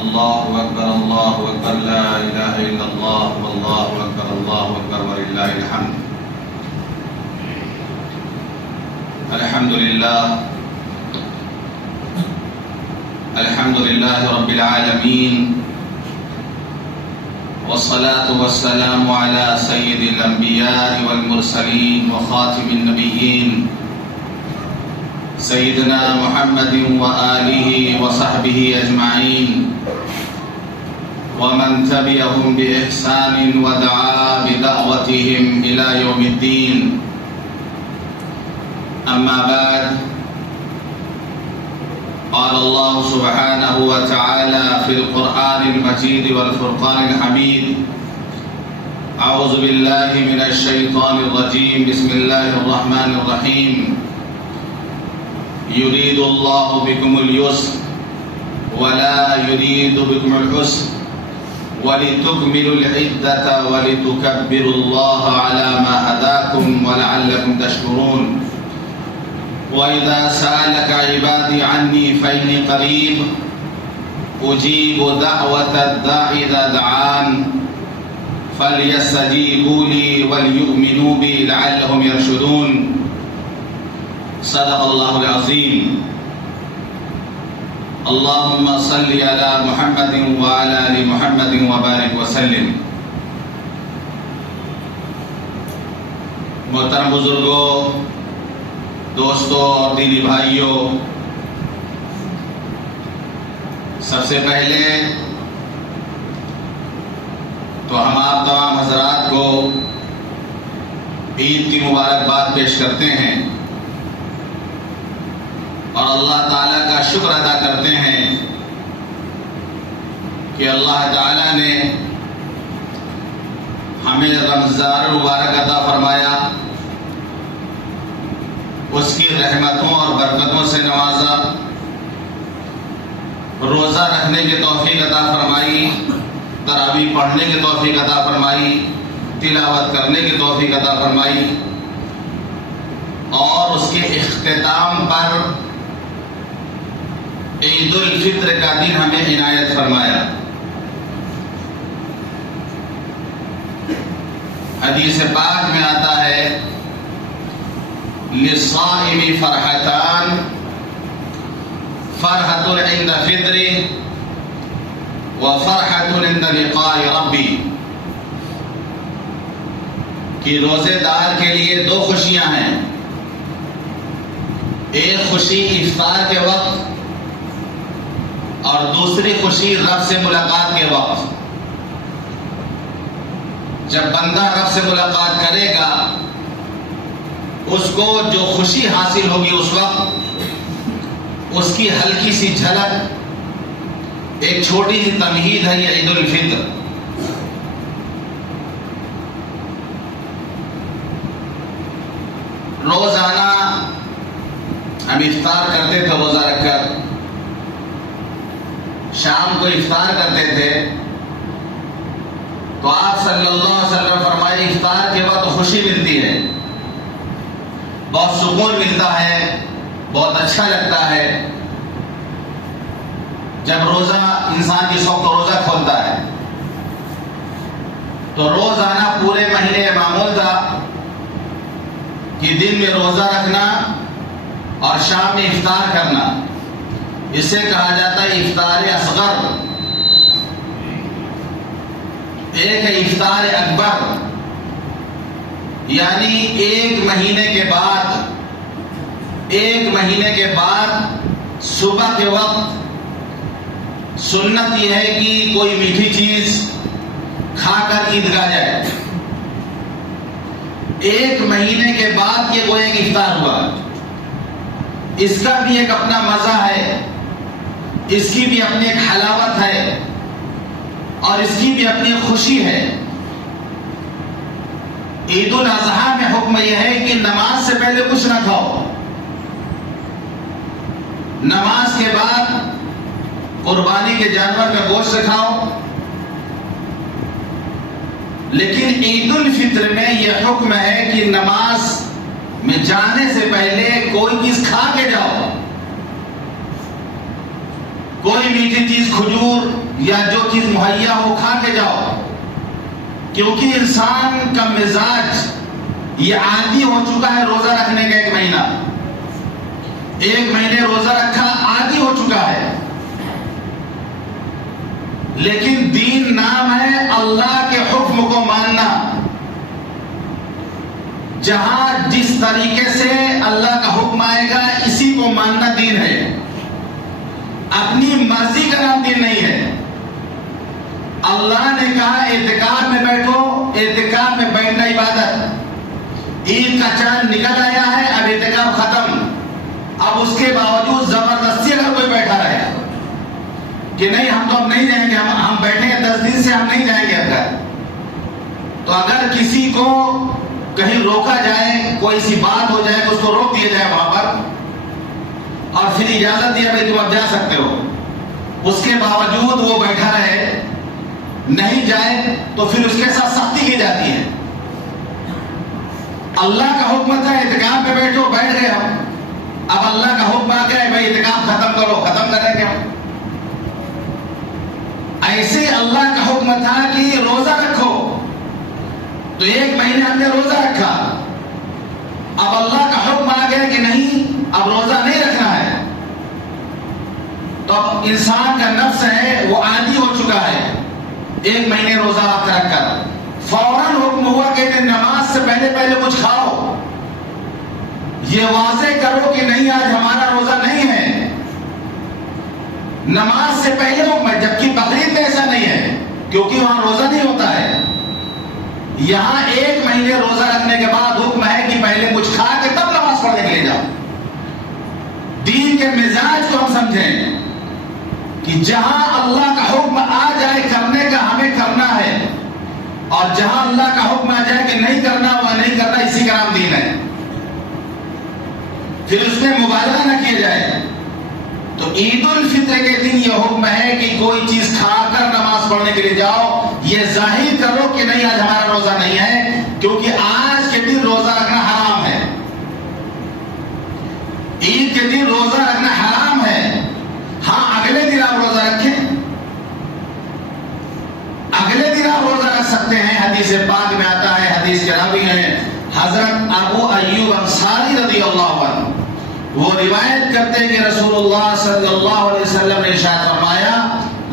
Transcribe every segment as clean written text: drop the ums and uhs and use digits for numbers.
اللہ اکبر لا الہ الا اللہ واللہ اکبر وللہ الحمد۔ الحمدللہ رب العالمین، والصلاة والسلام علی سید الانبیاء والمرسلین وخاتم النبیین سیدنا محمد وآلہ وصحبہ اجمعین ومن تبعهم بإحسان ودعا بدعوتهم إلى يوم الدين، أما بعد، قال الله سبحانه وتعالى في القرآن المجيد والفرقان الحميد: أعوذ بالله من الشيطان الرجيم، بسم الله الرحمن الرحيم، يريد الله بكم اليسر ولا يريد بكم العسر ولتكملوا العدة ولتكبروا الله على ما هداكم ولعلكم تشكرون. وإذا سألك عبادي عني فإني قريب أجيب دعوة الداع إذا دعان فليستجيبوا لي وليؤمنوا بي لعلهم يرشدون. صدق اللہ العظیم. اللہم صلی علی محمد وعلی آل محمد وبارک وسلم. محترم بزرگوں، دوستوں اور دینی بھائیوں، سب سے پہلے تو ہم آپ تمام حضرات کو عید کی مبارکباد پیش کرتے ہیں اور اللہ تعالیٰ کا شکر ادا کرتے ہیں کہ اللہ تعالیٰ نے ہمیں رمضان مبارک عطا فرمایا، اس کی رحمتوں اور برکتوں سے نوازا، روزہ رکھنے کی توفیق عطا فرمائی، تراویح پڑھنے کی توفیق عطا فرمائی، تلاوت کرنے کی توفیق عطا فرمائی، اور اس کے اختتام پر عید الفطر کا دن ہمیں عنایت فرمایا. حدیث پاک میں آتا ہے: للصائم فرحتان، فرحۃ عند فطرہ وفرحۃ عند لقاء ربی. کہ روزے دار کے لیے دو خوشیاں ہیں، ایک خوشی افطار کے وقت اور دوسری خوشی رب سے ملاقات کے وقت. جب بندہ رب سے ملاقات کرے گا، اس کو جو خوشی حاصل ہوگی اس وقت، اس کی ہلکی سی جھلک، ایک چھوٹی سی تمہید ہے یہ عید الفطر. روزانہ ہم افطار کرتے تھے روزہ رکھ کر، شام کو افطار کرتے تھے، تو آپ صلی اللہ علیہ وسلم فرمائے افطار کے بعد خوشی ملتی ہے، بہت سکون ملتا ہے، بہت اچھا لگتا ہے. جب روزہ انسان کی سوق روزہ کھولتا ہے تو روزانہ پورے مہینے معمول تھا کہ دن میں روزہ رکھنا اور شام میں افطار کرنا. اسے کہا جاتا ہے افطار اصغر. ایک ہے افطار اکبر، یعنی ایک مہینے کے بعد صبح کے وقت سنت یہ ہے کہ کوئی میٹھی چیز کھا کر عیدگاہ جائے. ایک مہینے کے بعد یہ کوئی ایک افطار ہوا. اس کا بھی ایک اپنا مزہ ہے، اس کی بھی اپنی ایک حلاوت ہے، اور اس کی بھی اپنی خوشی ہے. عید الاضحیٰ میں حکم یہ ہے کہ نماز سے پہلے کچھ نہ کھاؤ، نماز کے بعد قربانی کے جانور کا گوشت کھاؤ. لیکن عید الفطر میں یہ حکم ہے کہ نماز میں جانے سے پہلے کوئی چیز کھا کے جاؤ. کوئی میٹھی چیز، کھجور، یا جو چیز مہیا ہو کھا کے جاؤ، کیونکہ انسان کا مزاج یہ عادی ہو چکا ہے روزہ رکھنے کا. ایک مہینے روزہ رکھا عادی ہو چکا ہے. لیکن دین نام ہے اللہ کے حکم کو ماننا. جہاں جس طریقے سے اللہ کا حکم آئے گا اسی کو ماننا دین ہے. اپنی مرضی کا نام دین نہیں ہے. اللہ نے کہا اعتکاف میں بیٹھو، اعتکاف میں بیٹھنا عبادت. عید کا چاند نکل آیا ہے، اب اعتکاف ختم. اب اس کے باوجود زبردستی اگر کوئی بیٹھا رہے کہ نہیں ہم تو اب نہیں جائیں گے، ہم بیٹھے ہیں 10 دن سے، ہم نہیں جائیں گے اب گھر، تو اگر کسی کو کہیں روکا جائے، کوئی سی بات ہو جائے کہ اس کو روک دیا جائے وہاں پر اور پھر اجازت دیا بھائی تم اب جا سکتے ہو، اس کے باوجود وہ بیٹھا رہے نہیں جائے تو پھر اس کے ساتھ سختی کی جاتی ہے. اللہ کا حکم تھا اعتکاف میں بیٹھو، بیٹھ گئے ہم، اب اللہ کا حکم آ گیا ہے بھائی اعتکاف ختم کرو، ختم کریں گے ہم. ایسے اللہ کا حکم تھا کہ روزہ رکھو، تو 1 مہینے ہم نے روزہ رکھا. اب اللہ کا حکم آ گیا کہ نہیں اب روزہ نہیں رکھنا ہے، تو اب انسان کا نفس ہے وہ عادی ہو چکا ہے 1 مہینے روزہ رکھ کر. فوراً حکم ہوا کہ نماز سے پہلے کچھ کھاؤ، یہ واضح کرو کہ نہیں آج ہمارا روزہ نہیں ہے. نماز سے پہلے حکم ہے، جبکہ بقرعید میں ایسا نہیں ہے کیونکہ وہاں روزہ نہیں ہوتا ہے. یہاں 1 مہینے روزہ رکھنے کے بعد حکم ہے کہ پہلے کچھ کھا کے تب نماز پڑھنے کے لیے جاؤ. دین کے مزاج کو ہم سمجھیں کہ جہاں اللہ کا حکم آ جائے کرنے کا ہمیں کرنا ہے، اور جہاں اللہ کا حکم آ جائے کہ نہیں کرنا وہ نہیں کرنا، اسی کا نام دین ہے. پھر اس میں مبالغہ نہ کیا جائے. تو عید الفطر کے دن یہ حکم ہے کہ کوئی چیز کھا کر نماز پڑھنے کے لیے جاؤ، یہ ظاہر کرو کہ نہیں آج ہمارا روزہ نہیں ہے، کیونکہ آج کے دن روزہ رکھنا حرام ہے. عید کے دن روزہ رکھنا حرام ہے. ہاں اگلے دن آپ روزہ رکھیں، اگلے دن آپ روزہ رکھ سکتے ہیں. حدیث پاک میں آتا ہے، حدیث کے راوی ہیں حضرت ابو ایوب انصاری رضی اللہ عنہ، وہ روایت کرتے ہیں کہ رسول اللہ صلی اللہ علیہ وسلم نے ارشاد فرمایا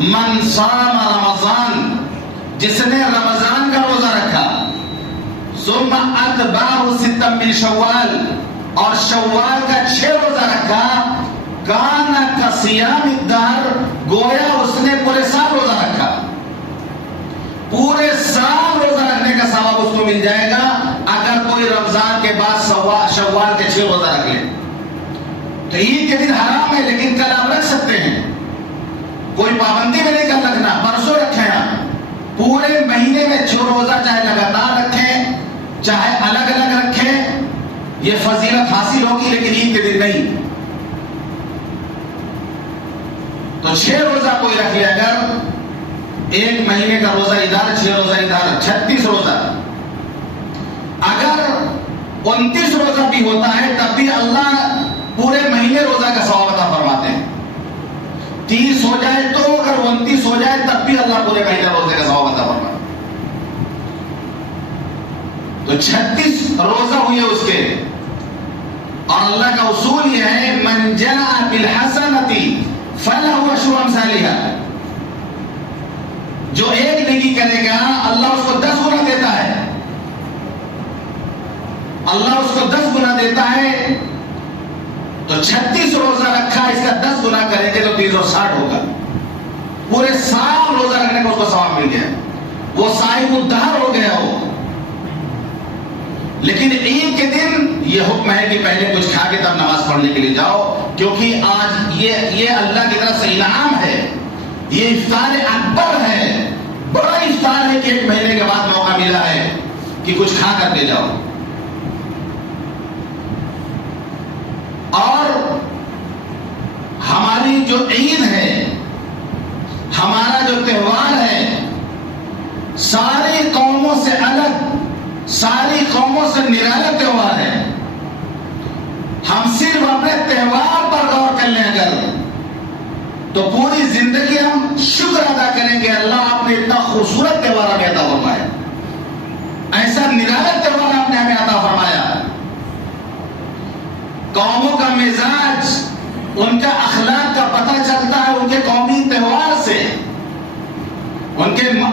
من صام رمضان، جس نے رمضان کا روزہ رکھا، ثم اتبعہ ستا من شوال، اور شوال کا 6 روزہ رکھا، کان کصیام الدہر، گویا اس نے پورے سال روزہ رکھا. پورے سال روزہ رکھنے کا ثواب اس کو مل جائے گا اگر کوئی رمضان کے بعد شوال کے 6 روزہ رکھ لے. تو عید کے دن حرام ہے لیکن کل آپ رکھ سکتے ہیں، کوئی پابندی میں نہیں کر رکھنا، پرسوں رکھیں آپ. پورے مہینے میں 6 روزہ چاہے لگاتار رکھیں چاہے الگ الگ رکھیں، یہ فضیلت حاصل ہوگی، لیکن عید کے دن نہیں. تو 6 روزہ کوئی رکھ لے، اگر 1 مہینے کا روزہ ادھر 6 روزہ ادھر 36 روزہ. اگر 29 روزہ بھی ہوتا ہے تب بھی اللہ پورے مہینے روزہ کا ثواب عطا فرماتے ہیں. 30 ہو جائے تو، اگر 29 ہو جائے تب بھی اللہ پورے مہینے روزے کا ثواب عطا فرماتے ہیں. تو 36 روزہ ہوئے اس کے. اور اللہ کا اصول یہ ہے من جاء بالحسنۃ فلہ عشر امثالها، جو 1 نیکی کرے گا اللہ اس کو 10 گنا دیتا ہے. اللہ اس کو 10 گنا دیتا ہے. تو 36 روزہ رکھا، اس کا 10 گنا کریں گے تو 360 ہوگا. پورے سال روزہ رکھنے کو اس کو ثواب مل گیا، وہ صاحب الدہر ہو گیا ہو. لیکن عید کے دن یہ حکم ہے کہ پہلے کچھ کھا کے تب نماز پڑھنے کے لیے جاؤ، کیونکہ آج یہ اللہ کی طرف سے انعام ہے، یہ افطار اکبر ہے، بڑا افطار ہے کہ 1 مہینے کے بعد موقع ملا ہے کہ کچھ کھا کر کے جاؤ. اور ہماری جو عید ہے، ہمارا جو تہوار ہے، ساری قوموں سے الگ، ساری قوموں سے نرالا تہوار ہے. ہم صرف اپنے تہوار پر غور کر لیں اگر، تو پوری زندگی ہم شکر ادا کریں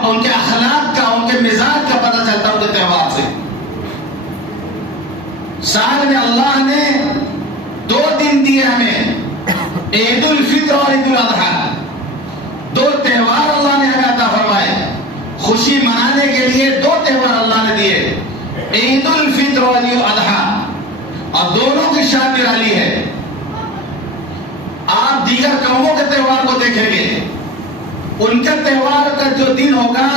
ان کے اخلاق کا، ان کے مزاج کا پتہ چلتا ہے ان کے تہوار سے۔ سال میں اللہ نے 2 دن دیے ہمیں، عید الفطر اور عید الاضحیٰ، 2 تہوار اللہ نے ہمیں عطا فرمائے۔ خوشی منانے کے لیے 2 تہوار اللہ نے دیے، عید الفطر اور عید الاضحیٰ، اور دونوں کی شان نرالی ہے۔ آپ دیگر قوموں کے تہوار کو دیکھیں گے، ان کا تہوار کا جو دن ہوگا،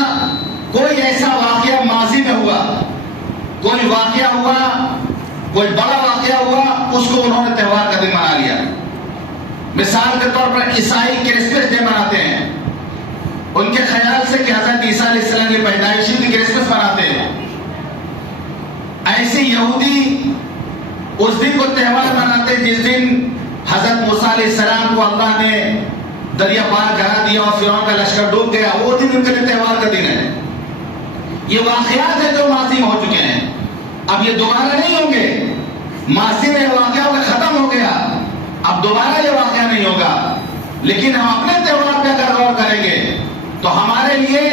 کوئی ایسا واقعہ ماضی میں ہوا، کوئی واقعہ ہوا، کوئی بڑا واقعہ ہوا، اس کو انہوں نے تہوار کا دن منا لیا۔ مثال کے طور پر عیسائی کرسمس ڈے مناتے ہیں، ان کے خیال سے کہ حضرت عیسیٰ علیہ السلام کی پیدائشی کی کرسمس مناتے ہیں۔ ایسے یہودی اس دن کو تہوار مناتے جس دن حضرت موسیٰ علیہ السلام کو اللہ نے دریا پار کرا دیا اور فرعون کا لشکر ڈوب گیا، وہ دن ان کے لیے تہوار کا دن ہے۔ یہ واقعات ہیں جو ماضی میں ہو چکے ہیں، اب یہ دوبارہ نہیں ہوں گے۔ ماضی میں یہ واقعہ ہو گیا، ختم ہو گیا، اب دوبارہ یہ واقعہ نہیں ہوگا۔ لیکن ہم اپنے تہوار پہ اگر غور کریں گے تو ہمارے لیے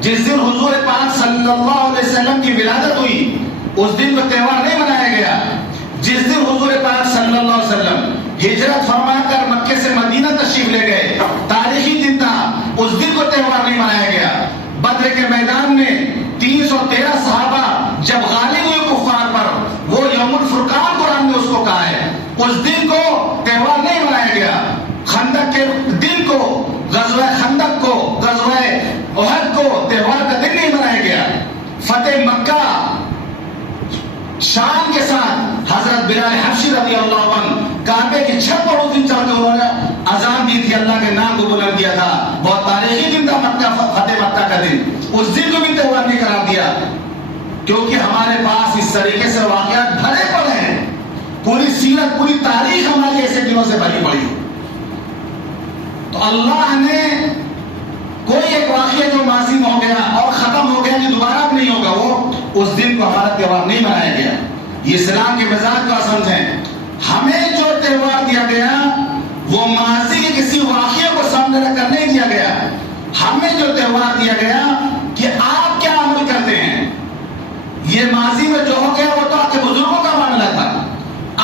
جس دن حضور پاک صلی اللہ علیہ وسلم کی ولادت ہوئی، اس دن کو تہوار نہیں منایا گیا۔ جس دن حضور پاک صلی اللہ علیہ وسلم ہجرت فرما کر مکے سے مدینہ تشریف لے گئے، تاریخی دن تھا، اس دن کو تہوار نہیں منایا گیا۔ بدر کے میدان میں 313 صحابہ جب غالب ہوئے کفار پر، وہ یوم الفرقان قرآن نے اس کو کہا ہے، اس دن کو تہوار نہیں منایا گیا۔ خندق کے دن کو، غزوہ خندق کو، غزوہ احد کو تہوار کا دن نہیں منایا گیا۔ فتح مکہ شان کے ساتھ حضرت بلال حبشی رضی اللہ عنہ کعبے کی چھت پر اس دن چڑھ کے انہوں نے اذان دی تھی، اللہ کے نام کو بلند کیا تھا۔ بہت تاریخی دن تھا مکہ، فتح مکہ کا دن، اس دن کو بھی تہوار نہیں قرار دیا، کیونکہ ہمارے پاس اس طریقے سے واقعات بھرے پڑے ہیں۔ پوری سیرت، پوری تاریخ ہماری ایسے دنوں سے بھری پڑی۔ تو اللہ نے کوئی ایک واقعہ جو ماضی میں ہو گیا اور ختم ہو گیا، جو دوبارہ اب نہیں ہوگا، وہ اس دن کو ہمارا تہوار نہیں منایا گیا۔ یہ اسلام کے مزاج کو سمجھیں۔ ہمیں جو تہوار دیا گیا وہ ماضی کے کسی واقعے کو سامنے رکھ کر نہیں دیا گیا۔ ہمیں جو تہوار دیا گیا کہ آپ کیا عمل کرتے ہیں۔ یہ ماضی میں جو ہو گیا وہ تو آپ کے بزرگوں کا معاملہ تھا،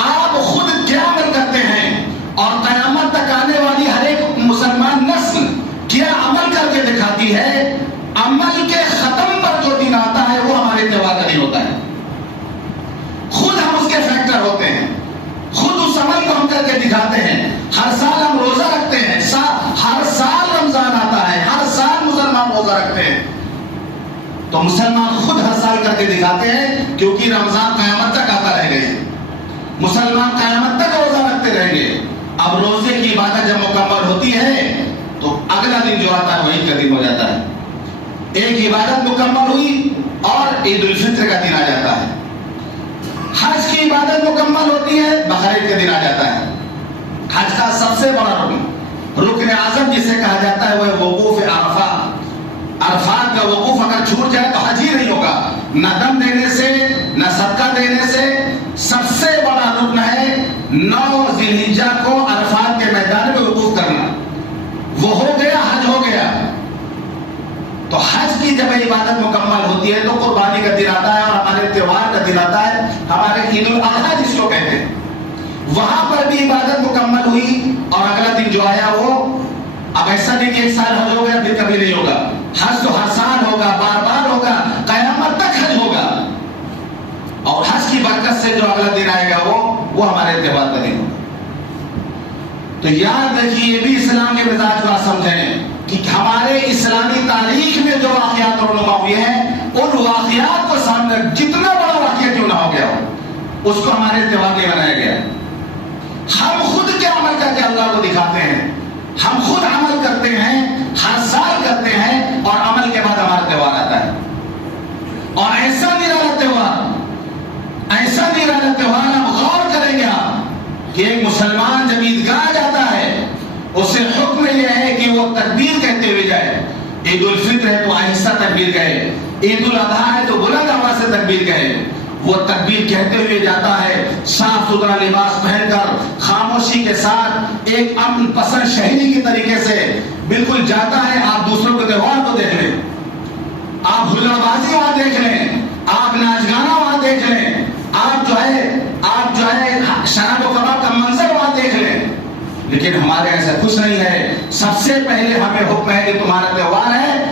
آپ خود کیا عمل کرتے ہیں، اور قیامت تک آنے والی ہر ایک مسلمان نسل کیا عمل کر کے دکھاتی ہے۔ عمل کے ختم پر جو دن آتا ہے وہ ہمارے تہوار کا دن ہوتا ہے۔ خود ہم اس کے فیکٹر ہوتے ہیں، خود اس عمل کو ہم کر کے دکھاتے ہیں۔ ہر سال ہم روزہ رکھتے ہیں، ہر سال رمضان آتا ہے، ہر سال مسلمان روزہ رکھتے ہیں، تو مسلمان خود ہر سال کر کے دکھاتے ہیں، کیونکہ رمضان قیامت تک آتا رہے گا، مسلمان قیامت تک روزہ رکھتے رہیں گے۔ اب روزے کی عبادت جب مکمل ہوتی ہے تو اگلا دن جو آتا ہے وہ عید کا دن ہو جاتا ہے۔ ایک عبادت مکمل ہوئی اور عید الفطر کا دن آ جاتا ہے۔ حج کی عبادت مکمل ہوتی ہے، بقرعید کا دن آ جاتا ہے۔ حج کا سب سے بڑا رکن اعظم جسے کہا جاتا ہے وہ وقوف عرفہ۔ عرفات کا وقوف اگر چھوٹ جائے تو حج ہی نہیں ہوگا، نہ دم دینے سے نہ صدقہ دینے سے۔ سب سے بڑا رکن ہے 9 ذی الحجہ کو عرفات کے میدان میں وقوف کرنا، وہ ہو گیا، حج ہو گیا۔ تو حج کی جب عبادت مکمل ہوتی ہے تو قربانی کا دن آتا ہے اور ہمارے تہوار کا دن آتا ہے، ہمارے عید الاضحیٰ جس کو کہتے ہیں، وہاں پر بھی عبادت مکمل ہوئی اور اگلا دن جو آیا وہ اب ایسا نہیں کہ ایک سال حج ہو گیا پھر کبھی نہیں ہوگا۔ حج تو ہر سال ہوگا، بار بار ہوگا، قیامت تک حج ہوگا، اور حج کی برکت سے جو اگلا دن آئے گا وہ ہمارے تہوار کا دن ہوگا۔ تو یاد رکھیے، یہ بھی اسلام کے مزاج کو سمجھیں کہ ہمارے اسلامی تاریخ میں جو واقعات رونما ہوئے ہیں، ان واقعات کو سامنے جتنا بڑا واقعہ کیوں نہ ہو گیا ہو، اس کو ہمارے تہوار میں منایا گیا۔ ہم خود کیا عمل کر کے اللہ کو دکھاتے ہیں، ہم خود عمل کرتے ہیں، ہر سال کرتے ہیں، اور عمل کے بعد ہمارا تہوار آتا ہے۔ اور ایسا نرالا تہوار ہم غور کریں گے کہ ایک مسلمان جب عیدگاہ جاتا ہے اسے حکم یہ ہے کہ وہ تکبیر کہتے ہوئے جائے۔ عید الفطر ہے تو آہستہ تکبیر کہے، عید الاضحیٰ ہے تو بلند آواز سے تکبیر کہے۔ وہ تکبیر کہتے ہوئے جاتا ہے، صاف ستھرا لباس پہن کر، خاموشی کے ساتھ، ایک امن پسند شہری کی طریقے سے بالکل جاتا ہے۔ آپ دوسروں کے تہوار کو دیکھ لیں، ہمارے ایسے کچھ نہیں ہے. سب سے پہلے ہمیں حکم ہے کہ تمہارا تہوار ہے،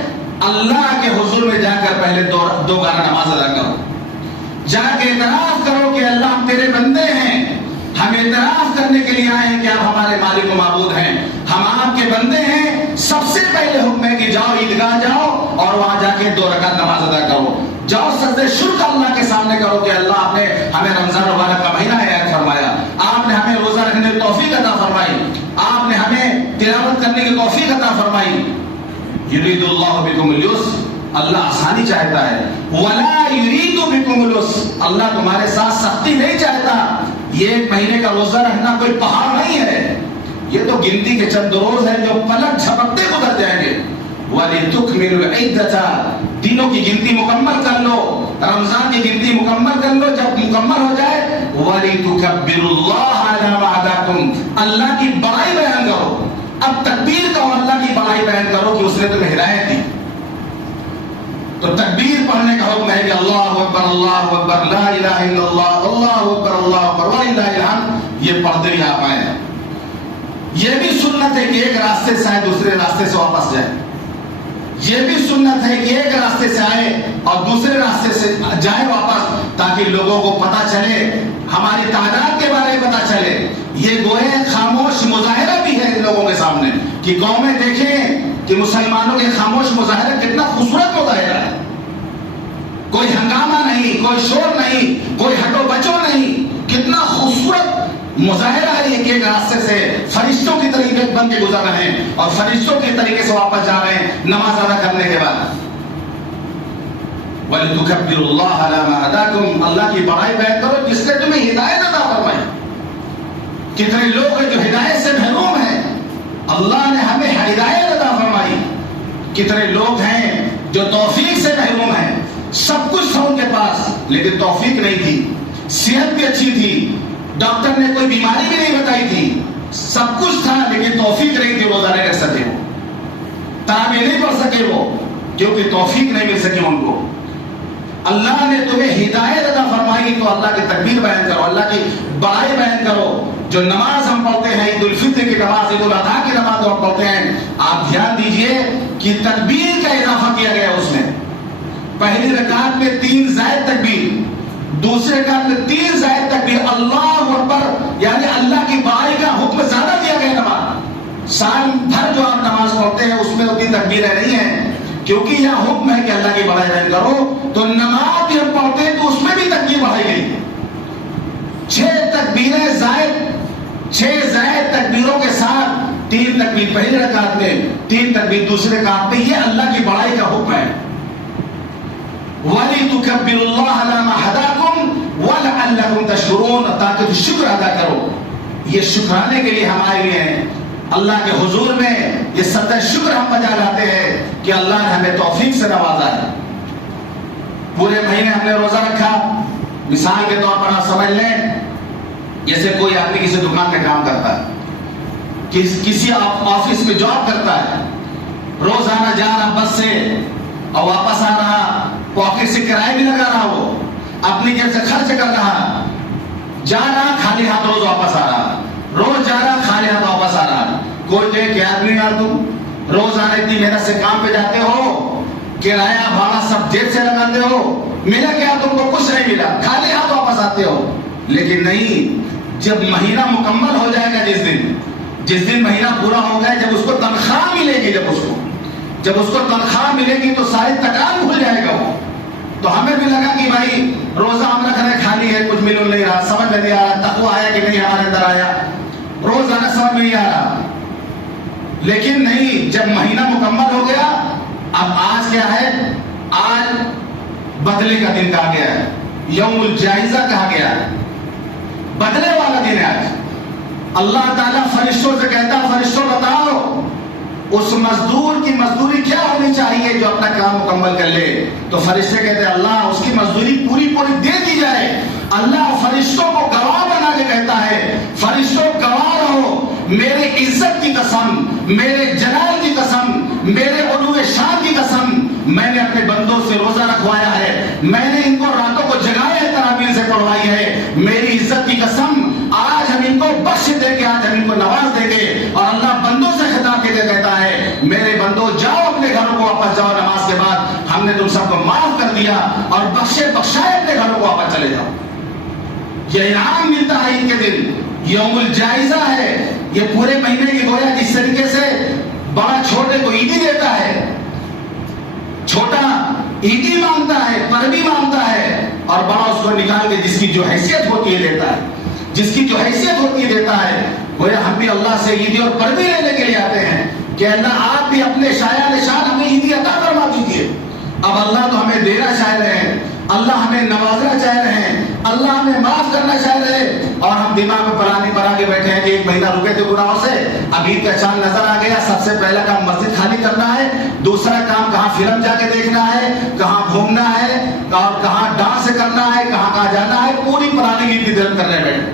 اللہ کے حضور میں جا کر پہلے دو گانا نماز ادا کرو، جا کے اعتراف کرو کہ اللہ ہم تیرے بندے ہیں، ہم اعتراف کرنے کے لیے آئے ہیں کہ آپ ہمارے مالک و معبود ہیں، ہم آپ کے بندے ہیں. سب سے پہلے حکم ہے کہ جاؤ عیدگاہ جاؤ اور وہاں جا کے 2 رکعت نماز ادا کرو. جاؤ سجدہ شکر اللہ کے سامنے کرو کہ اللہ آپ نے ہمیں رمضان مبارک کا مہینہ عنایت فرمایا، آپ نے ہمیں روزہ رکھنے کی توفیق عطا فرمائی، آپ نے ہمیں تلاوت کرنے کی توفیق عطا فرمائی. یرید اللہ بکم اليسر، اللہ آسانی چاہتا ہے. ولا یرید بکم العسر، اللہ تمہارے ساتھ سختی نہیں چاہتا. یہ 1 مہینے کا روزہ رکھنا کوئی پہاڑ نہیں ہے، یہ تو گنتی کے چند روز ہیں جو پلک جھپکتے گزر جائیں گے. وَلِتُكْمِلُوا الْعِدَّةَ، دنوں کی گنتی مکمل کر لو، رمضان کی گنتی مکمل کر لو. جب مکمل ہو جائے وَلِتُكَبِّرُوا اللَّهَ عَلَى مَا هَدَاكُمْ، اللہ کی بڑائی بیان کرو. اب تکبیر کا اللہ کی بڑائی بیان کرو کہ اس نے تمہیں ہدایت دی. تو تکبیر پڑھنے کا حکم ہے کہ اللہ اکبر لا الہ الا اللہ، اللہ اکبر وللہ الحمد، یہ پڑھتے ہی آپ آئے. یہ بھی سنت ہے کہ ایک راستے سے آئے دوسرے راستے سے واپس جائے. یہ بھی سنت ہے کہ ایک راستے سے آئے اور دوسرے راستے سے جائے واپس، تاکہ لوگوں کو پتا چلے، ہماری تعداد کے بارے میں پتا چلے. یہ گوئے خاموش مظاہرہ بھی ہے ان لوگوں کے سامنے کہ قومیں دیکھیں کہ مسلمانوں کے خاموش مظاہرہ کتنا خوبصورت مظاہرہ ہے. کوئی ہنگامہ نہیں، کوئی شور نہیں، کوئی ہٹو بچو نہیں، کتنا خوبصورت مظاہرہ ہے یہ کہ ایک راستے سے فرشتوں کی طریقے بن کے گزر رہے ہیں اور فرشتوں کے طریقے سے واپس جا رہے ہیں نماز ادا کرنے کے بعد. وَلِتُكَبِّرُوا اللَّهَ عَلَى مَا هَدَاكُمْ، اللہ کی بڑائی بیان کرو جس نے تمہیں ہدایت عطا فرمائی. کتنے لوگ ہیں جو ہدایت سے محروم ہیں، اللہ نے ہمیں ہدایت عطا فرمائی. کتنے لوگ ہیں جو توفیق سے محروم ہیں، سب کچھ تھا ان کے پاس لیکن توفیق نہیں تھی. صحت بھی اچھی تھی، ڈاکٹر نے کوئی بیماری بھی نہیں بتائی تھی، سب کچھ تھا لیکن توفیق نہیں تھی، روزہ نہیں رکھ سکے، وہ تراویح نہیں پڑھ سکے، وہ کیونکہ توفیق نہیں مل سکی ان کو. اللہ نے تمہیں ہدایت عطا فرمائی تو اللہ کی تکبیر بیان کرو، اللہ کی بڑائی بیان کرو. جو نماز ہم پڑھتے ہیں، عید الفطر کی نماز، عید الاضحیٰ کی نماز ہم پڑھتے ہیں، آپ دھیان دیجئے کہ تکبیر کا اضافہ کیا گیا اس میں. پہلی رکعت میں 3 زائد تکبیر، دوسرے رکعت میں 3 زائد تکبیر، اللہ اکبر، یعنی اللہ کی بڑائی کا حکم زیادہ دیا گیا. نماز سال بھر جو آپ نماز پڑھتے ہیں اس میں اتنی تکبیریں نہیں ہیں، کیونکہ یہ حکم ہے کہ اللہ کی بڑائی بیان کرو. تو نماز بھی ہم پڑھتے ہیں تو اس میں بھی تکبیر بڑھائی گئی. 6 تکبیریں زائد، 6 زائد تکبیروں کے ساتھ 3 تکبیر پہلی رکعت میں، 3 تکبیر دوسرے رکعت میں. یہ اللہ کی بڑائی کا حکم ہے. وَلِتُكَبِّرُوا اللَّهَ عَلَى مَا هَدَاكُمْ وَلَعَلَّكُمْ تَشْكُرُونَ، تاکہ شکر ادا کرو. یہ شکرانے کے لیے ہمارے لیے ہیں. اللہ کے حضور میں یہ سجدہ شکر ہم بجا لاتے ہیں کہ اللہ نے ہمیں توفیق سے نوازا ہے. پورے مہینے ہم نے روزہ رکھا. مثال کے طور پر آپ سمجھ لیں جیسے کوئی آدمی کسی دکان میں کام کرتا ہے، کسی آفس میں جاب کرتا ہے، روزانہ جا رہا بس سے اور واپس آ رہا، پاکٹ سے کرایہ بھی لگا رہا، وہ اپنی جیب سے خرچ کر رہا، جا رہا خالی ہاتھ روز واپس آ رہا، روز جا رہا خالی ہاتھ واپس آ رہا. کوئی کہے کہ آدمی یار تم روزانہ اتنی محنت سے کام پہ جاتے ہو، کرایہ بھاڑا سب جیب سے لگاتے ہو، ملا کیا؟ تم کو کچھ نہیں ملا، خالی ہاتھ واپس آتے ہو. لیکن نہیں، جب مہینہ مکمل ہو جائے گا، جس دن مہینہ پورا ہو گیا، جب اس کو تنخواہ ملے گی، جب اس کو تنخواہ ملے گی تو ساری تکان بھول جائے گا وہ. تو ہمیں بھی لگا کہ بھائی روزہ ہم رکھ رہے خالی ہے، کچھ مل نہیں رہا، سمجھ میں نہیں آ رہا، تقویٰ آیا کہ نہیں ہمارے اندر آیا، روزانہ سمجھ میں نہیں آ رہا. لیکن نہیں، جب مہینہ مکمل ہو گیا، اب آج کیا ہے؟ آج بدلے کا دن کہا گیا ہے، یوم الجائزہ کہا گیا ہے، بدلے والا دن ہے آج. اللہ تعالیٰ فرشتوں سے کہتا ہے، فرشتوں بتاؤ اس مزدور کی مزدوری کیا ہونی چاہیے جو اپنا کام مکمل کر لے. تو فرشتے کہتے ہیں اللہ اس کی مزدوری پوری دے دی جائے. اللہ فرشتوں کو گواہ بنا کے کہتا ہے، فرشتوں گواہ رہو، میرے عزت کی قسم، میرے جلال کی قسم، میرے علو شان کی قسم، میں نے اپنے بندوں سے روزہ رکھوایا ہے، میں نے ان کو راتوں کو جگایا ہے، تراویح سے پڑھوائی ہے. میری عزت کی قسم، آج ہم ان کو بخش دیں گے، آج ہم ان کو نواز دیں گے. اور اللہ دیا اور بخشے بخشائے اپنے گھروں کو واپس چلے جاؤ. یہ انعام ملتا ہے عید کے دن، یوم الجائزہ ہے. یہ پورے مہینے کی گویا جس طریقے سے بڑا چھوٹے کو عیدی دیتا ہے، چھوٹا عیدی مانگتا ہے، پربی مانگتا ہے، اور بڑا اس کو نکال کے جس کی جو حیثیت ہوتی ہے دیتا ہے، جس کی جو حیثیت ہوتی ہے دیتا ہے. گویا ہم بھی اللہ سے عیدی اور پربی لینے کے لیے آتے ہیں کہ اللہ آپ بھی اپنے شایان نشان ہمیں عیدی عطا فرما دیجیے. اب اللہ تو ہمیں دینا چاہ رہے ہیں، اللہ ہمیں نوازنا چاہ رہے ہیں، اللہ ہمیں معاف کرنا چاہ رہے ہیں، اور ہم دماغ میں پلانی بنا کے بیٹھے ہیں کہ ایک مہینہ رکے تھے گناہوں سے، اب عید کا چاند نظر آ گیا، سب سے پہلا کام مسجد خالی کرنا ہے، دوسرا کام کہاں فلم جا کے دیکھنا ہے، کہاں گھومنا ہے، اور کہاں ڈانس کرنا ہے، کہاں کہاں جانا ہے، پوری پرانی عید کی طرف کرنے بیٹھے.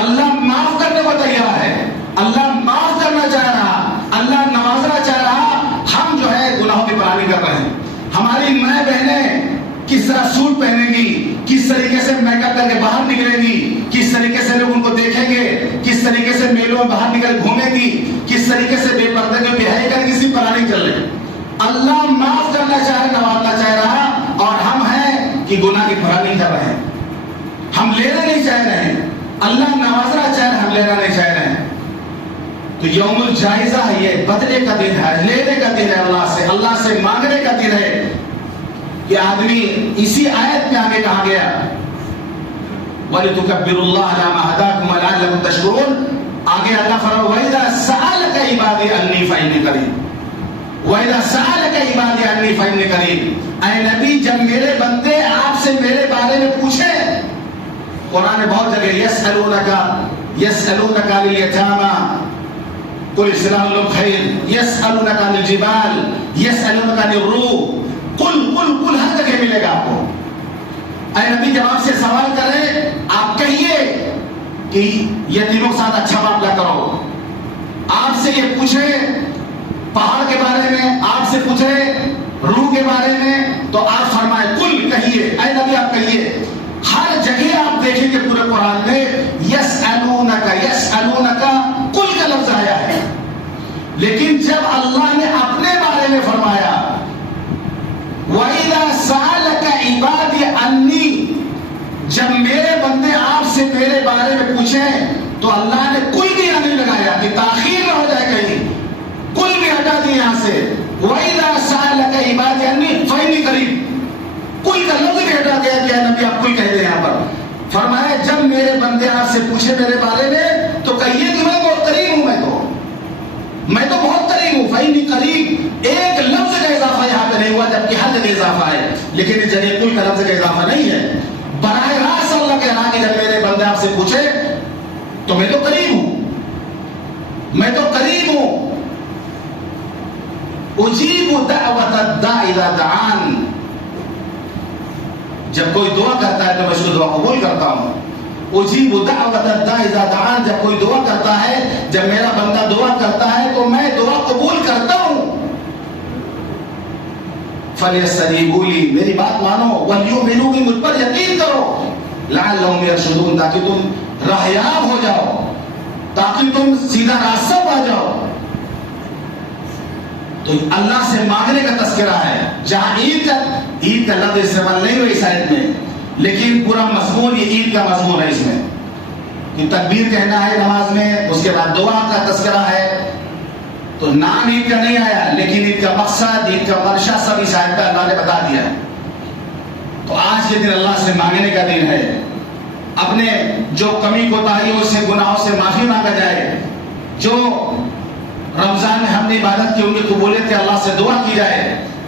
اللہ معاف کرنے کو تیار ہے، اللہ معاف کرنا چاہ رہا، اللہ نوازنا چاہ رہا. ہم جو ہے گناہوں کی پلانی کر رہے ہیں. ہماری مائیں بہنیں کس طرح سوٹ پہنیں گی، کس طریقے سے میک اپ کر کے باہر نکلیں گی، کس طریقے سے لوگ ان کو دیکھیں گے، کس طریقے سے میلوں میں باہر نکل گھومیں گی، کس طریقے سے بے پردے میں بہائی کر کسی پرانی چل رہے. اللہ معاف کرنا چاہ رہا، نوازنا چاہ رہا، اور ہم ہیں کہ گناہ کی پرانی کر رہے ہیں. ہم لینا نہیں چاہ رہے ہیں، اللہ نوازنا چاہ رہے ہیں، ہم لینا نہیں چاہ رہے ہیں. تو یوم الجائزہ ہے، یہ بدلے کا دن ہے، لینے کا دن ہے، اللہ سے مانگنے کا دن ہے. یہ آدمی اسی آیت میں آگے کہا گیا وَلِتُكَبِّرُوا اللَّهَ عَلَىٰ مَا هَدَاكُمْ وَلَعَلَّكُمْ تَشْكُرُونَ. آگے اللہ فرمایا وَإِذَا سَأَلَكَ عِبَادِي عَنِّي فَإِنِّي قَرِيبٌ وَإِذَا سَأَلَكَ عِبَادِي عَنِّي فَإِنِّي قَرِيبٌ. اے نبی جب میرے بندے آپ سے میرے بارے میں پوچھیں، قرآن بہت جگہ يَسْأَلُونَكَ عَنِ الْيَتَامَى قُلْ إِصْلَاحٌ لَهُمْ خَيْرٌ يَسْأَلُونَكَ عَنِ الْجِبَالِ يَسْأَلُونَكَ عَنِ الرُّوحِ کل ہر جگہ ملے گا آپ کو. اے نبی جب آپ سے سوال کریں آپ کہیے کہ یتیموں کے ساتھ اچھا معاملہ کرو. آپ سے یہ پوچھیں پہاڑ کے بارے میں، آپ سے پوچھیں روح کے بارے میں، تو آپ فرمائیں کل کہیے. اے نبی آپ کہیے. ہر جگہ آپ دیکھیں کہ پورے قرآن میں یسألونک کل کا لفظ آیا ہے. لیکن جب اللہ نے اپنے بارے میں فرمایا وَإِذَا سَأَلَكَ عِبَادِي عَنِّي، جب میرے بندے آپ سے میرے بارے میں پوچھیں، تو اللہ نے کوئی بھی نہیں لگایا کہ تاخیر نہ ہو جائے کہیں، کوئی بھی ہٹا دی یہاں سے. وَإِذَا سَأَلَكَ عِبَادِي عَنِّي فَإِنِّي قَرِيبٌ، کوئی کا لفظ بھی ہٹا گیا کہ نبی آپ کوئی کہہ دیں. یہاں پر فرمایا جب میرے بندے آپ سے پوچھے میرے بارے میں تو کہیے کہ میں بہت قریب ہوں، میں تو بہت قریب ہوں. فَإِنِّي قَرِيبٌ، ایک لفظ کا اضافہ یہاں پہ نہیں ہوا جبکہ ہر جگہ اضافہ ہے، لیکن اس جگہ کل کا لفظ کا اضافہ نہیں ہے. براہ راست اللہ کہہ رہا کہ جب میرے بندے آپ سے پوچھے تو میں تو قریب ہوں، میں تو قریب ہوں. اجیب دعوت الداع اذا دعان، جب کوئی دعا کرتا ہے تو میں اس کو دعا قبول کرتا ہوں. اجیب دعوت الداع اذا دعان، جب کوئی دعا کرتا ہے، جب میرا بندہ دعا کرتا ہے تو میں دعا قبول کرتا ہوں. فَلْيَسْتَجِيبُوا لِي، میری بات مانو، وَلْيُؤْمِنُوا بِي، مجھ پر یقین کرو، لَعَلَّهُمْ يَرْشُدُونَ، تاکہ تم راہیاب ہو جاؤ، تاکہ تم سیدھا راستہ پا جاؤ. تو اللہ سے مانگنے کا تذکرہ ہے. جہاں عید کا لفظ استعمال نہیں ہوئی اس آیت میں، لیکن پورا مضمون یہ عید کا مضمون ہے. اس میں کہ تکبیر کہنا ہے نماز میں، اس کے بعد دعا کا تذکرہ ہے. تو نام عید کا نہیں آیا، لیکن عید کا مقصد، عید کا منشا سب اس آیت کا اللہ نے بتا دیا. تو آج کے دن اللہ سے مانگنے کا دن ہے. اپنے جو کمی کوتاہیوں سے، گناہوں سے معافی مانگا جائے. جو رمضان میں ہم نے عبادت کی ان کی قبولیت کے اللہ سے دعا کی جائے،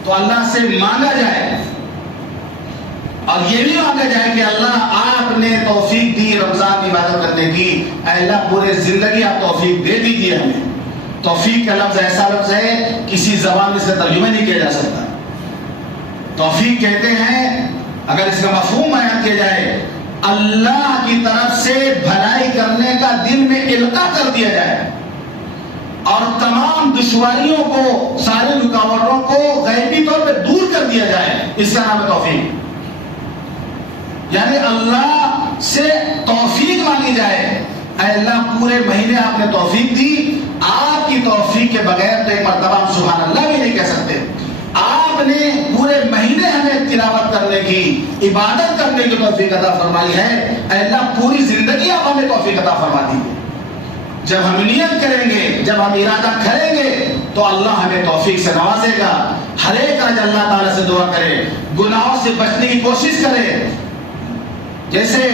تو اللہ سے مانگا جائے. اور یہ بھی مانگا جائے کہ اللہ آپ نے توفیق دی رمضان کی عبادت کرنے کی، اے اللہ پورے زندگی آپ توفیق دے دیجیے ہمیں. توفیق کا لفظ ایسا لفظ ہے کسی زبان میں سے ترجمہ نہیں کیا جا سکتا. توفیق کہتے ہیں اگر اس کا مفہوم بیان کیا جائے، اللہ کی طرف سے بھلائی کرنے کا دل میں القاء کر دیا جائے اور تمام دشواریوں کو، ساری رکاوٹوں کو غیبی طور پہ دور کر دیا جائے، اس کا نام ہے توفیق. یعنی اللہ سے توفیق مانگی جائے. اے اللہ پورے مہینے آپ نے توفیق دی، آپ کی توفیق کے بغیر تو ایک مرتبہ ہم سبحان اللہ بھی نہیں کہہ سکتے. آپ رب نے پورے مہینے ہمیں تلاوت کرنے کی، عبادت کرنے کی توفیق عطا فرمائی ہے، اے اللہ پوری زندگی آپ ہمیں توفیق عطا فرما دیجیے۔ جب ہم نیت کریں گے، جب ہم ارادہ کریں گے تو اللہ ہمیں توفیق سے نوازے گا۔ ہر ایک آج اللہ تعالیٰ سے دعا کرے، گناہوں سے بچنے کی کوشش کرے۔ جیسے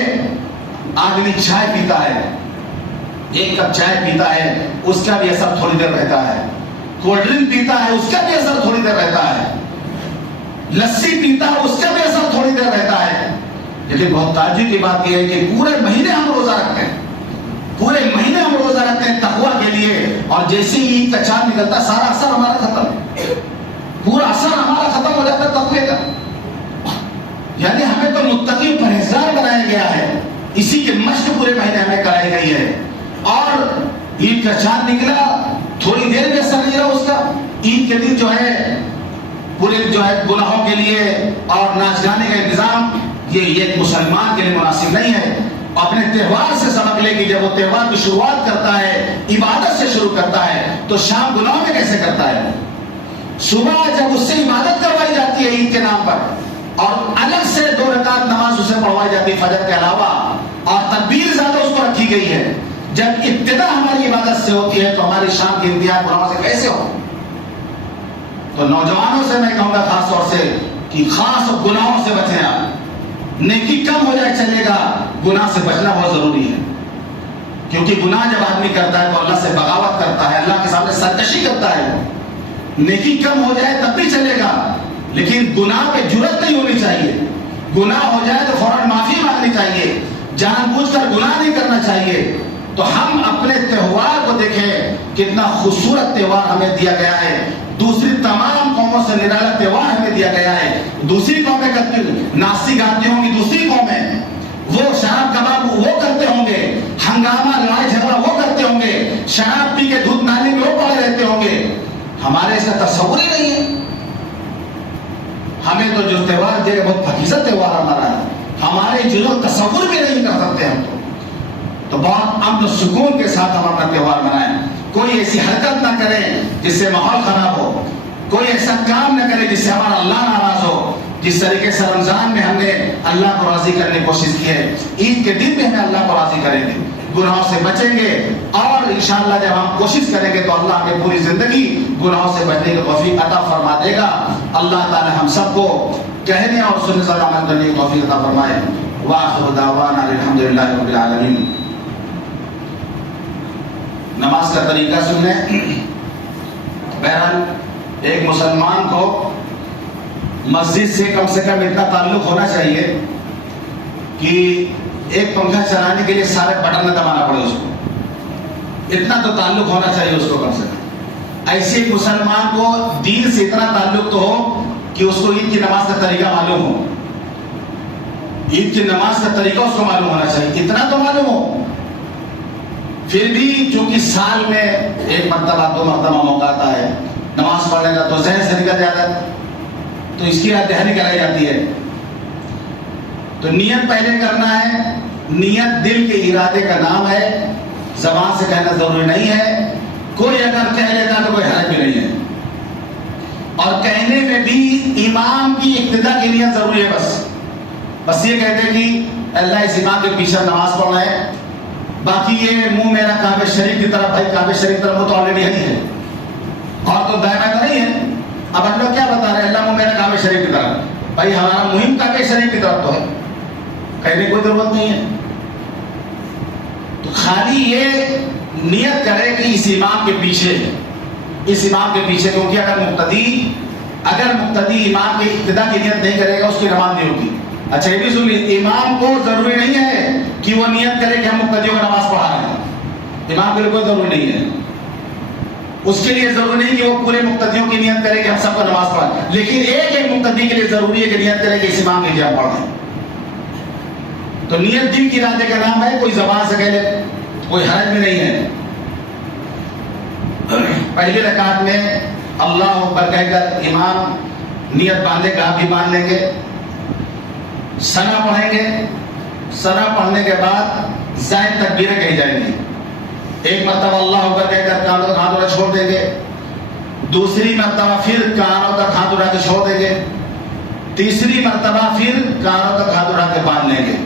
آدمی چائے پیتا ہے، ایک کپ چائے پیتا ہے، اس کا بھی اثر تھوڑی دیر رہتا ہے، کولڈ ڈرنک پیتا ہے، اس کا بھی اثر تھوڑی دیر رہتا ہے، لسی پیتا ہے، اس کا بھی اثر تھوڑی دیر رہتا ہے۔ لیکن بہت تعجب کی بات یہ ہے کہ پورے مہینے ہم روزہ رکھتے ہیں، پورے مہینے ہم روزہ رکھتے ہیں تقویٰ کے لیے، اور جیسے ہی عید کا چاند نکلتا سارا اثر ہمارا ختم، پورا اثر ہمارا ختم ہو جاتا ہے تقوی کا۔ یعنی ہمیں تو متقی پرہیزگار بنایا گیا ہے، اسی کے مشق پورے مہینے ہمیں کرائی گئی ہے۔ اور عید کا چاند نکلا، تھوڑی دیر میں اثر نہیں رہا اس کا، عید کے دن جو ہے پورے جو ہے گناہوں کے لیے اور ناچ گانے کا انتظام، یہ ایک مسلمان کے لیے مناسب نہیں ہے۔ اپنے تہوار سے سبق لے کہ جب وہ تہوار کی شروعات کرتا ہے، عبادت سے شروع کرتا ہے، تو شام گناہوں میں کیسے کرتا ہے؟ صبح جب اس سے عبادت کروائی جاتی ہے عید کے نام پر، اور الگ سے 2 رکعت نماز اسے پڑھوائی جاتی ہے فجر کے علاوہ، اور تکبیر زیادہ اس کو رکھی گئی ہے، جب ابتدا ہماری عبادت سے ہوتی ہے تو ہماری شام کی انتہا گناہوں سے کیسے ہو؟ تو نوجوانوں سے میں کہوں گا خاص طور سے کہ خاص گناہوں سے بچیں آپ۔ نیکی کم ہو جائے چلے گا، گناہ سے بچنا بہت ضروری ہے، کیونکہ گناہ جب آدمی کرتا ہے تو اللہ سے بغاوت کرتا ہے، اللہ کے سامنے سرکشی کرتا ہے۔ نیکی کم ہو جائے تب بھی چلے گا، لیکن گناہ پہ جرأت نہیں ہونی چاہیے۔ گناہ ہو جائے تو فوراً معافی مانگنی چاہیے، جان بوجھ کر گناہ نہیں کرنا چاہیے۔ تو ہم اپنے تہوار کو دیکھیں، کتنا خوبصورت تہوار ہمیں دیا گیا ہے، دوسری تمام قوموں سے نرالا تہوار ہمیں دیا گیا ہے۔ دوسری قومیں کرتی ناچتی گاتی ہوں گی، دوسری قومیں وہ شراب کباب وہ کرتے ہوں گے، ہنگامہ لڑائی جھگڑا وہ کرتے ہوں گے، شراب پی کے دودھ نالی میں وہ پڑے رہتے ہوں گے۔ ہمارے ایسا تصور ہی نہیں ہے۔ ہمیں تو جو تہوار دے بہت پاکیزہ تہوار ہمارا ہے، ہمارے جو تصور بھی نہیں کر سکتے ہم تو بہت امن و سکون کے ساتھ ہم اپنا تہوار منائیں۔ کوئی ایسی حرکت نہ کرے جس سے ماحول خراب ہو، کوئی ایسا کام نہ کرے جس سے ہمارا اللہ ناراض ہو۔ جس طریقے سے رمضان میں ہم نے اللہ کو راضی کرنے کی کوشش کی ہے، عید کے دن میں ہمیں اللہ کو راضی کریں گے، گناہوں سے بچیں گے، اور انشاءاللہ جب ہم کوشش کریں گے تو اللہ ہمیں پوری زندگی گناہوں سے بچنے کی توفیق عطا فرما دے گا۔ اللہ تعالی ہم سب کو کہنے اور سننے سے عمل کرنے کی توفیق عطا فرمائے۔ وآخر دعوانا الحمدللہ رب العالمین۔ نماز کا طریقہ سن لیں۔ بہرحال ایک مسلمان کو مسجد سے کم اتنا تعلق ہونا چاہیے کہ ایک پنکھا چلانے کے لیے سارے بٹن نہ دبانا پڑے اس کو، اتنا تو تعلق ہونا چاہیے اس کو کم سے کم۔ ایسے ایک مسلمان کو دین سے اتنا تعلق تو ہو کہ اس کو عید کی نماز کا طریقہ معلوم ہو، عید کی نماز کا طریقہ اس کو معلوم ہونا چاہیے، اتنا تو معلوم ہو۔ پھر بھی چونکہ سال میں ایک مرتبہ 2 مرتبہ موقع آتا ہے نماز پڑھنے کا، تو ذہن سے نکل جاتا ہے، تو اس کی یاد دہانی کرائی جاتی ہے۔ تو نیت پہلے کرنا ہے، نیت دل کے ارادے کا نام ہے، زبان سے کہنا ضروری نہیں ہے، کوئی اگر کہہ لیتا تو کوئی حرج بھی نہیں ہے، اور کہنے میں بھی امام کی اقتدا کی نیت ضروری ہے۔ بس یہ کہتے ہیں کہ اللہ اس امام کے پیچھے نماز پڑھ رہے ہیں، باقی یہ منہ میرا کعبہ شریف کی طرف، بھائی کعبہ شریف کی طرف وہ تو آلریڈی ہے، اور تو دائیں بائیں تو نہیں ہے۔ اب ہم لوگ کیا بتا رہے ہیں؟ اللہ منہ میرا کعبہ شریف کی طرف، بھائی ہمارا مہم کعبہ شریف کی طرف تو ہے، کہنے کی کوئی ضرورت نہیں ہے۔ تو خالی یہ نیت کرے کہ اس امام کے پیچھے، اس امام کے پیچھے، کیونکہ اگر مقتدی امام کی ابتدا کی نیت نہیں کرے گا اس کی نماز نہیں ہوتی۔ اچھا یہ بھی سن لیجیے، امام کو ضروری نہیں ہے کہ وہ نیت کرے کہ ہم مقتدیوں کو نماز پڑھا رہے ہیں، امام کے لیے کوئی ضروری نہیں ہے، اس کے لیے ضروری نہیں کہ وہ پورے مقتدیوں کی نیت کرے کہ ہم سب کو نماز پڑھیں، لیکن ایک مقتدی کے لیے ضروری ہے کہ نیت کرے کہ اس امام کے لیے ہم پڑھیں۔ تو نیت دل کی ارادے کا نام ہے، کوئی زبان سے کہہ لے کوئی حرج بھی نہیں ہے۔ پہلی رکعت میں اللہ اکبر کہہ کر امام نیت باندھے گا، آپ بھی باندھ لیں گے، ثنا پڑھیں گے، ثنا پڑھنے کے بعد زائد تکبیریں کہی جائیں گی، ایک مرتبہ اللہ اکبر کہہ کر ہاتھ چھوڑ دیں گے، دوسری مرتبہ پھر کانوں تک ہاتھ اٹھا کے چھوڑ دیں گے، تیسری مرتبہ پھر کانوں تک ہاتھ اٹھا کے باندھ لیں گے.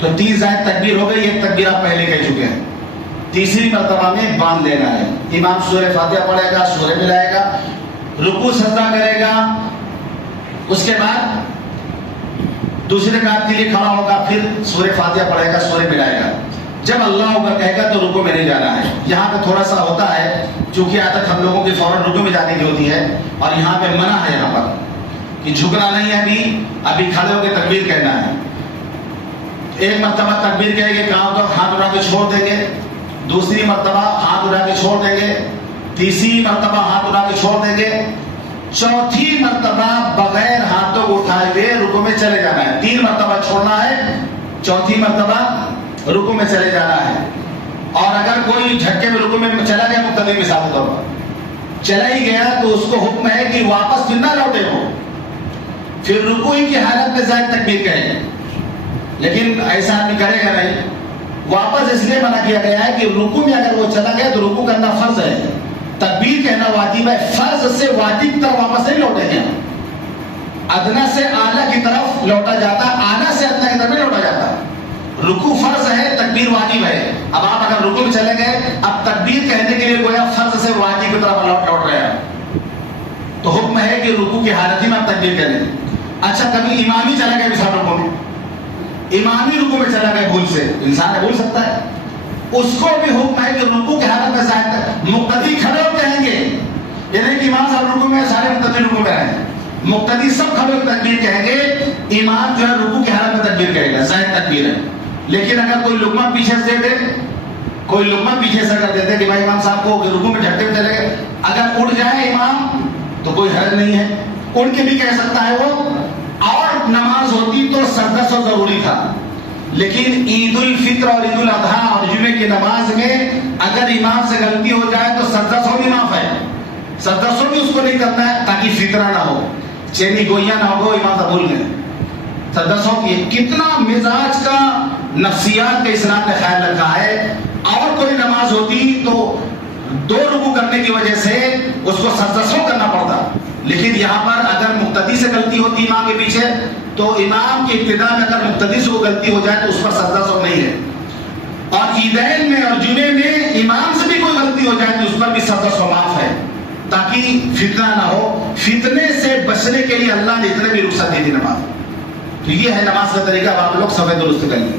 تو 30 زائد تکبیر ہو گئی. ایک تکبیر آپ پہلے کہہ چکے ہیں. تیسری مرتبہ میں باندھ لینا ہے. امام سورہ فاتحہ پڑھے گا، سورہ ملائے گا، رکوع سجدہ کرے گا، اس کے بعد دوسرے رکعت کے لیے کھڑا ہوگا، پھر سورہ فاتحہ پڑھے گا، سورہ ملائے گا. جب اللہ اکبر کہے گا تو رکوع میں نہیں جانا ہے. یہاں پہ تھوڑا سا ہوتا ہے، چونکہ عادت ہم لوگوں کی فوراً رکوع میں جانے کی ہوتی ہے، اور یہاں پہ منع ہے یہاں پر کہ جھکنا نہیں ہے، ابھی کھڑے ہو کے تکبیر کہنا ہے. ایک مرتبہ تکبیر کہیں گے، کہاں تو ہاتھ اٹھا کے چھوڑ دیں گے، دوسری مرتبہ ہاتھ اٹھا کے چھوڑ دیں گے، تیسری مرتبہ ہاتھ اٹھا کے چھوڑ دیں گے، چوتھی مرتبہ بغیر ہاتھوں کو اٹھائے ہوئے رکوع میں چلے جانا ہے. 3 مرتبہ چھوڑنا ہے، چوتھی مرتبہ رکوع میں چلے جانا ہے. اور اگر کوئی جھٹکے میں رکوع میں چلا گیا، مقتدی مثال کے طور پر چلا ہی گیا، تو اس کو حکم ہے کہ واپس پھر نہ لوٹے ہو، پھر رکوع کی حالت میں زائد تکبیر کریں. لیکن ایسا آدمی کرے گا نہیں. واپس اس لیے منع کیا گیا ہے کہ رکوع میں اگر وہ چلا گیا تو رکوع کرنا فرض ہے، تکبیر کہنا واجب ہے. فرض سے واجب تک واپس نہیں لوٹیں گے. ادنا سے اعلیٰ کی طرف لوٹا جاتا، اعلیٰ سے ادنا کی طرف نہیں لوٹا جاتا. رکوع فرض ہے، تکبیر واجب ہے. اب آپ اگر رکوع میں چلے گئے، اب تکبیر کہنے کے لیے گویا فرض سے واجب کی طرف لوٹ رہے ہیں، تو حکم ہے کہ رکوع کی حالت ہی میں آپ تکبیر کریں. اچھا، کبھی امام ہی چلا گیا مثال رکوع میں، امام ہی رکوع میں چلا گیا بھول سے، انسان بھول سکتا ہے، اس کو بھی حکم ہے کہ رکوع کی حالت میں زائد مقتدی کھڑے ہو کہیں گے. یعنی کہ امام صاحب رکوع میں، سارے مقتدی رکوع میں ہیں، مقتدی سب کھڑے ہو تکبیر کہیں گے، امام جو ہے رکوع کی حالت میں تکبیر کہے گا، زائد تکبیر ہے. لیکن اگر کوئی لقمہ پیچھے سے دے دے، کوئی لقمہ پیچھے سے کر دیتے کہ بھائی امام صاحب کو رکوع میں جھٹکے میں چلے گئے، اگر اٹھ جائے امام تو کوئی حرج نہیں ہے، اٹھ کے بھی کہہ سکتا ہے وہ. اور نماز ہوتی تو سجدہ سو ضروری تھا، لیکن عید الفطر اور عید الاضحیٰ اور جمعے کی نماز میں اگر امام سے غلطی ہو جائے تو سجدہ سو بھی معاف ہے. سجدہ سو بھی اس کو نہیں کرنا ہے تاکہ فطرہ نہ ہو، چینی گوئیاں نہ ہو، امام صاحب بھول گئے. سجدہ سو کی کتنا مزاج کا، نفسیات کا اسلام نے خیال رکھا ہے. اور کوئی نماز ہوتی تو 2 رکوع کرنے کی وجہ سے اس کو سجدہ سو کرنا پڑتا، لیکن یہاں پر اگر مقتدی سے غلطی ہوتی امام کے پیچھے تو امام کی ابتدا میں اگر مقتدی سے کوئی غلطی ہو جائے تو اس پر سجدہ سو نہیں ہے. اور عیدین میں اور جمعے میں امام سے بھی کوئی غلطی ہو جائے تو اس پر بھی سجدہ سو معاف ہے، تاکہ فتنہ نہ ہو. فتنے سے بچنے کے لیے اللہ نے اتنے بھی رخصت دی تھی نماز. تو یہ ہے نماز کا طریقہ. آپ لوگ سب درست کر لیں.